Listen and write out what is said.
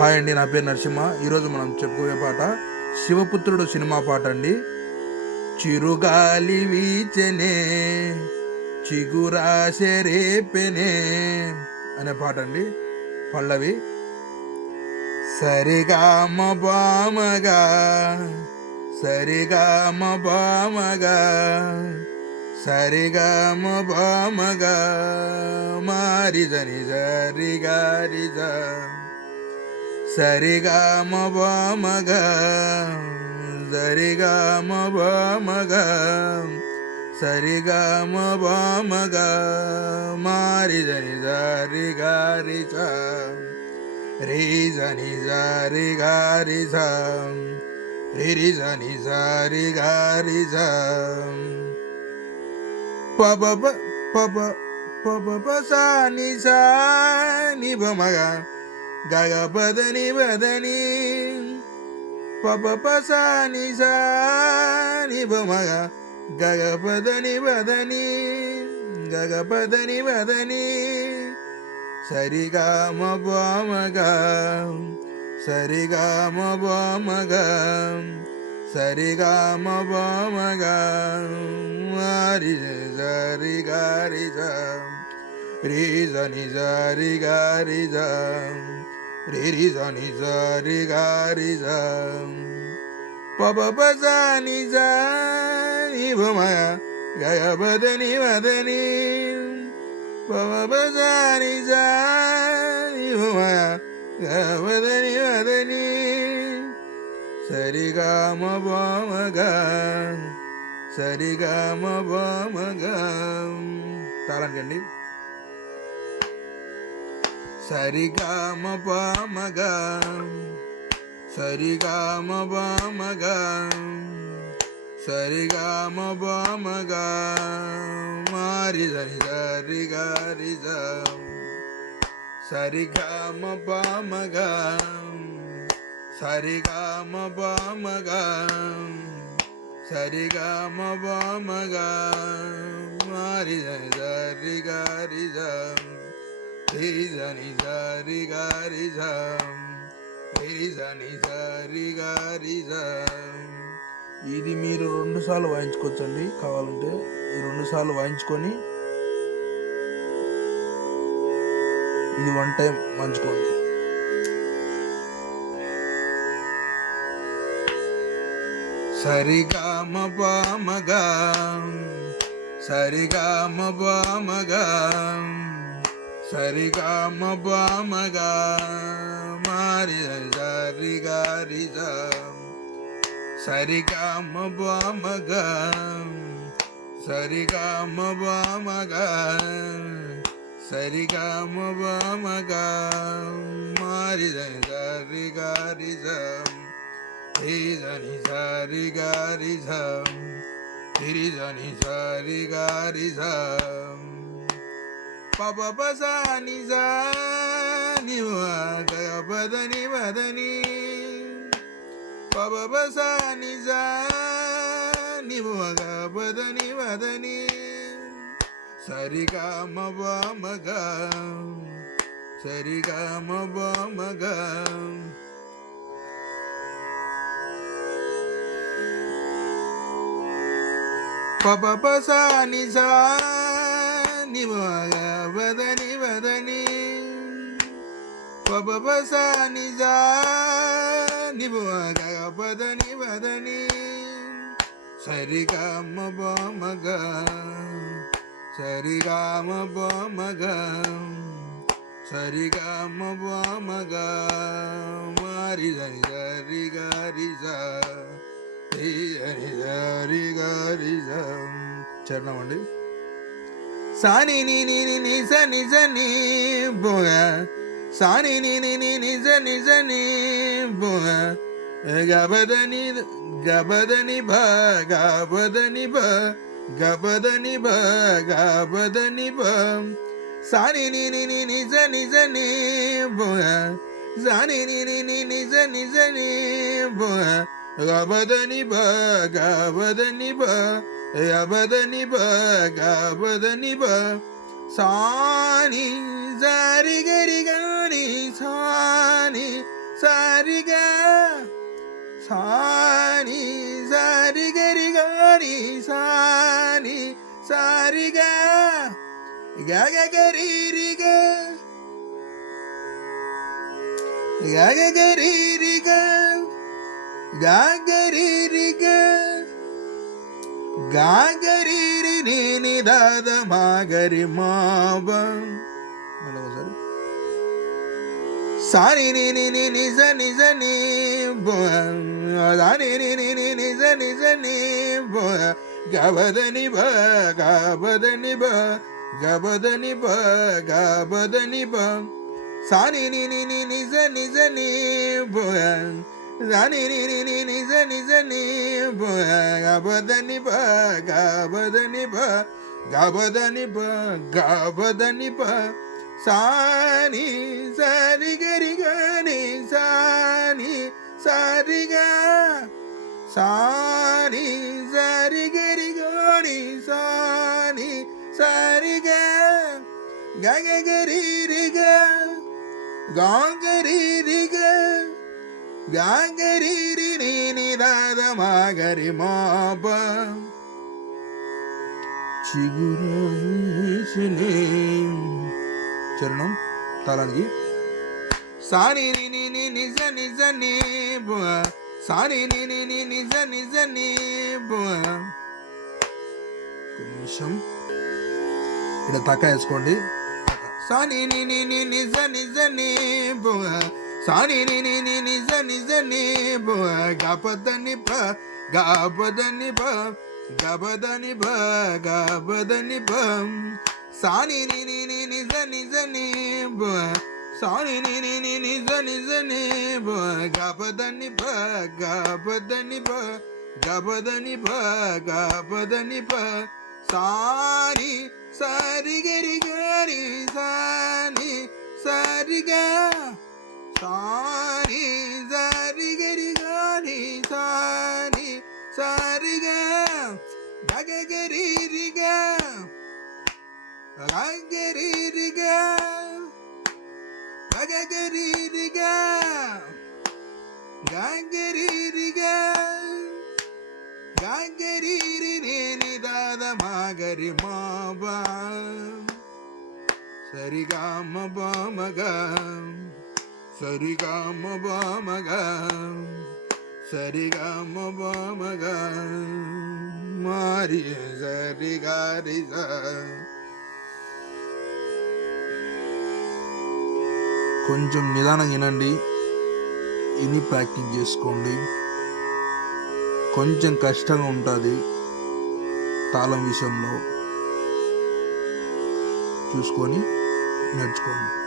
Hi అండి, నా పేరు నరసింహ. ఈరోజు మనం చెప్పుకునే పాట శివపుత్రుడు సినిమా పాట అండి. చిరుగాలి వీచెనే చిగురాశే రేపెనే అనే పాట అండి. పల్లవి సరిగామ బామగా సరిగామ బామగా సరిగామ బామగా మారిజని జరిగారిజ సరిగామ బామగా సరిగామ బామగా సరిగామ బామగా మారిజని జరిగారిజ రీజని జరిగారిజ రిరిజని జరిగారిజ పబ పబ పబ సాని సాని బమగా గగపదని వదని పప సాని సాని బమగ గగపదని వదని గగపదని వదని సరిగామ బామగా సరిగామ బామగా సరిగామ బామగా మారి సరిగారిజ రీజని సరిగారిజ రిరిజని సరిగారిజ పప సాని సాని బమయ గయపదని వదని పప సాని సాని బమయ గయపదని వదని సరిగామ బామగా సరిగామ బామగా తాళండి. సరిగామ బామగా సరిగామ బామగా సరిగామ బామగా మారిజని సరిగారిజ సరిగామ బామగా సరిగామ బామగా సరిగామ బామగా మారిజని సరిగారిజ రీజని సరిగారిజ రీజని సరిగారిజ. ఇది మీరు 2 సార్లు వాయించుకోవచ్చండి. కావాలంటే ఈ 2 సార్లు వాయించుకొని ఇది 1 టైం వాయించుకోండి. సరిగామ బామగా సరిగామ బామగా సరిగామ బామగా మారి సరిగారిజ సరిగామ బామగా సరిగామ బామగా సరిగామ బామగా మారి సరిగారిజ రీజని సరిగారిజ రిరిజని సరిగారిజ పప సాని సాని గపదని వదని పప సాని సాని గపదని వదని సరిగామ బామగా సరిగామ బామగా పప సాని సాని వదని వదని పప సాని సాని వదని వదని సరిగామ బామగా సరిగామ బామగా సరిగామ బామగా మారిజని సరిగారిజ చరణం అండి. సాని ని ని ని నిజ నిజ ని బోగ సాని ని ని ని నిజ నిజ ని బోగ గబదని గబదని భ గబదని భ గబదని భ గబదని భ సాని ని ని ని నిజ నిజ ని బోగ సాని ని ని ని నిజ నిజ ని బోగ గబదని భ గబదని భ గబదని భ గబదని భ సాని జారి గరి గాని సాని సారిగా సాని సారి గరి గాని సాని సారిగా గగ గరి రిగా గగ గరి రిగా గగరి రిగా గగరి రి ని దాద మాగరి మావ మళ్ళీ సాని ని ని ని నిజ నిజ ని బో సాని ని ని ని నిజ నిజ ని బో గబదని బ గబదని బ గబదని బ గబదని బ సాని ని ని ని నిజ నిజ ని బో సాని ని ని ని నిజ నిజ ని బో గబదని బ గబదని బ గబదని బ గబదని బ సాని సారి గరి గాని సాని సారిగా సాని సారి గరి గాని సాని సారిగా గగ గరి రిగా గాగరి రిగా గాగరి రి ని దాద మాగరి మాప చిగురాయిసినే చరణం తాళానికి సాని ని ని ని నిజ నిజ ని బో సాని ని ని ని నిజ నిజ ని బో నిమిషం ఇలా తక్క వేసుకోండి సాని ని ని ని నిజ నిజ ని బో సాని ని ని ని నిజ నిజ ని బో గపదని ప గపదని ప గబదని భ గబదని భ సాని ని ని ని నిజ నిజ ని బ సాని ని ని ని నిజ నిజ ని బ గబదని భ గబదని భ గబదని భ గబదని భ సాని సారి గరి గరి సాని సారిగా సాని సారి గరి గరి సాని సారిగా గగ గరి రిగా గగరి రిగా గగరి రిగా గగరి రిగా గగరి రి ని దాద మాగరి మాబా సరిగా మబా మగా సరిగా మబా మగా సరిగా మబా మగా మారి సరిగా రిజా కొంచెం నిదానంగా వినండి, ఇన్ని ప్రాక్టీస్ చేసుకోండి. కొంచెం కష్టంగా ఉంటుంది తాళం విషయంలో, చూసుకొని నేర్చుకోండి.